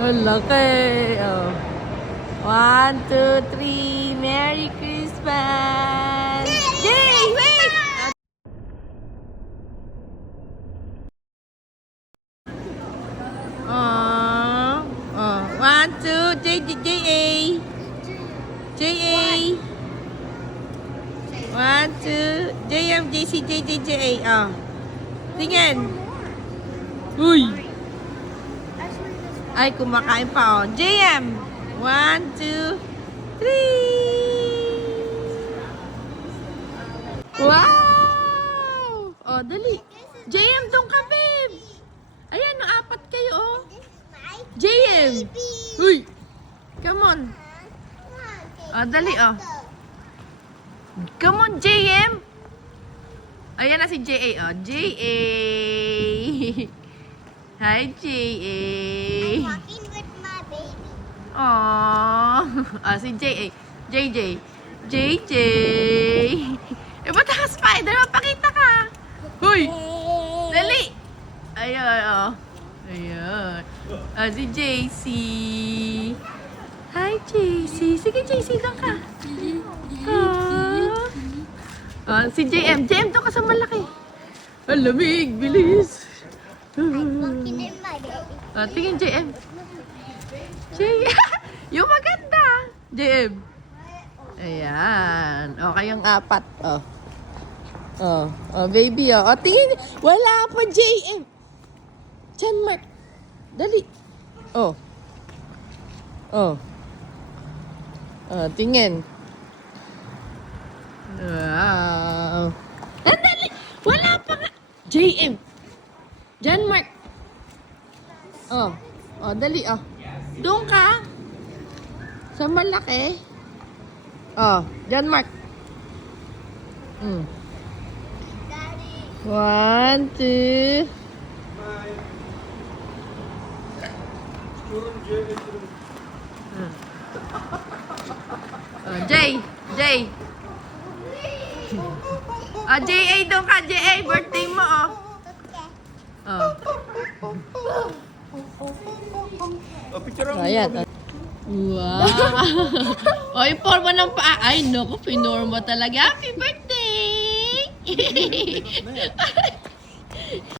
Ang laki. Oh. 1, 2, 3. Merry Christmas! Jay, wait! Oh. 1, 2, J-A. 1, 2, JM, JC, JJ, oh. Tingin. Uy! Ay, kumakain pa, oh. JM. 1, 2, 3. Wow! Oh, dali. JM, doon ka, babe. Ayan, apat kayo, oh. JM. Uy! Come on. Oh, dali, oh. Come on, JM. Ayan na si JA, oh. JA. Hi, JA. I'm walking with my baby. Aww. Ah, si JA. JJ. JJ. Eh, ba't ka spider? Pakita ka. Huy! Dali! Ayan, oh. Ayan. Ah, si JC. Hi, JC. Sige, JC, doon ka. Ah, si JM. JM, doon ka sa malaki. Ang lamig. Bilis. I'm walking in my baby. Ah, tingin, JM. JM. Yung maganda. JM. Ayan. O, kayong apat. Oh. Oh, baby, oh. O, tingin. Wala pa, JM. Chan Mark. Dali. Oh. Oh. Oh, tingin. Wow. Dali. Wala pa nga. JM. Jan Mark. Oh. Oh, dali, oh. Doon ka. Sa malaki. Oh, Jan Mark. Daddy. 1, 2. Oh, Jay. Oh, JA doon ka, JA. Birthday mo, oh. Oh. Oh, ayan. Wow. O, yung forma ng paa. Ay, naku, pinorma talaga. Happy birthday!